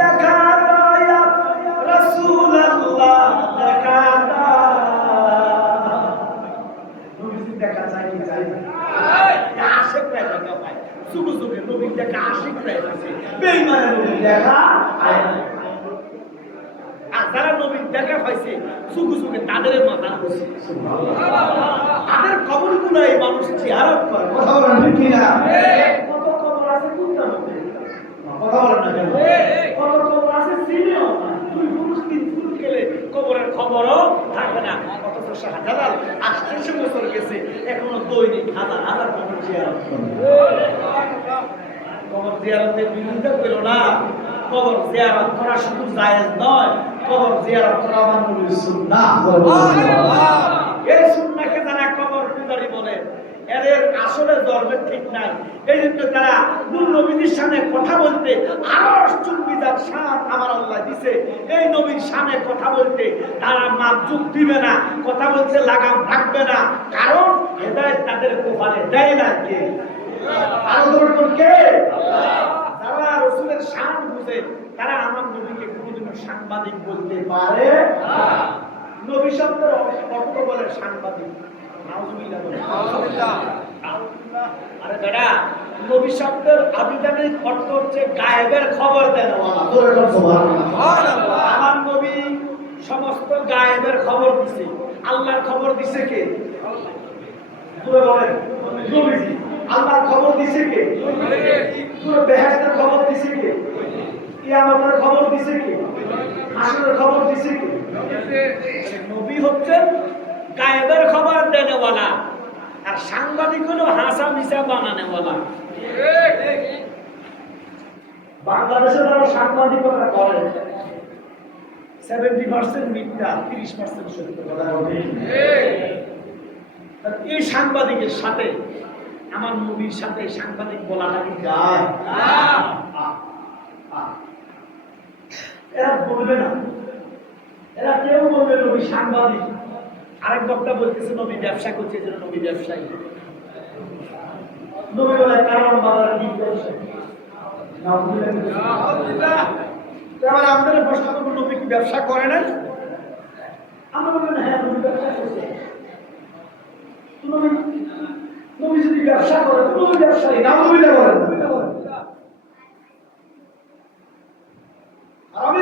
দেখা শুধু শুধু নবীর দেখা আশেক আছে বেঈমানের নবীর দেখা আয় যারা নবীর দেখা পাইছে সুখু সুখে তাদের মাথা বসে তাদের খবরগুলো এই মানুষ জিয়ারত করে। কথা বলেন ঠিক কত খবর আছে কোনটা কথা বলেন না কেন? কত খবর আছে দুই পুরুষ তিন পুরুষ গেলে খবরের খবরও থাকে না। অথচ বছর গেছে এখনও দৈনিক হাজার হাজার খবর জিয়ারত করে। কবর জিয়ারতের বিরোধিতা করো না। কবর জিয়ারত করা শুধু জায়েজ নয় কবর জিয়ারত করা আমার নবীর সুন্নাহ এই সুন্নাহকে যারা কবর পূজারি বলে এদের আসলে ধর্মের ঠিক নাই। এই জন্য তারা নূর নবীর সামনে কথা বলতে আরও চুম্বিদার সাথ আমার আল্লাহ দিছে। এই নবীর সামনে কথা বলতে তারা মাপজুক দিবে না কথা বলতে লাগাম রাখবে না। কারণ হেদায়ত তাদের কোপালে দেয় না কে? আরও কে? যারা রসুলের শান বুঝে তারা আমার নবীকে কোনোদিনও সাংবাদিক বলতে পারে নবী শব্দের অর্থ বলে সাংবাদিক। আরে বেটা নবী শব্দের আবিধানিক অর্থ হচ্ছে গায়েবের খবর দেন আমার নবী সমস্ত গায়েবের খবর দিছে। আল্লাহর খবর দিছে কে? নবীজি। আল্লাহর খবর দিছে কে? পুরো বেহেশতের খবর দিছে কে? কিয়ামতের খবর দিছে কে? হাসরের খবর দিছে কে? নবী হচ্ছেন গায়েবের খবর দেনে দেনেওয়ালা আর সাংবাদিক হলো হাসা মিশা বানানেওয়ালা। বাংলাদেশে যারা সাংবাদিকতা করে সেভেন্টি পার্সেন্ট মিথ্যা, তিরিশ পার্সেন্ট সত্য কথা বলে। এই সাংবাদিকের সাথে আমার নবীর সাথে সাংবাদিক বলাটা কি যায়। এরা বলবে না। এরা কেউ বলবে নবী সাংবাদিক। আরেক বক্তা বলতেছে নবী ব্যবসা করছে জন্য নবী ব্যবসায়ী। নবী বলে কারণ বাজার কি ব্যবসা এবার আমাদের প্রশ্ন করব নবী কি ব্যবসা করে না আমরা বলবেন হ্যাঁ নবী ব্যবসা করছে। নবী নবী যদি ব্যবসা করো তুমি ব্যবসায়ী না তুমি বলেন। আমি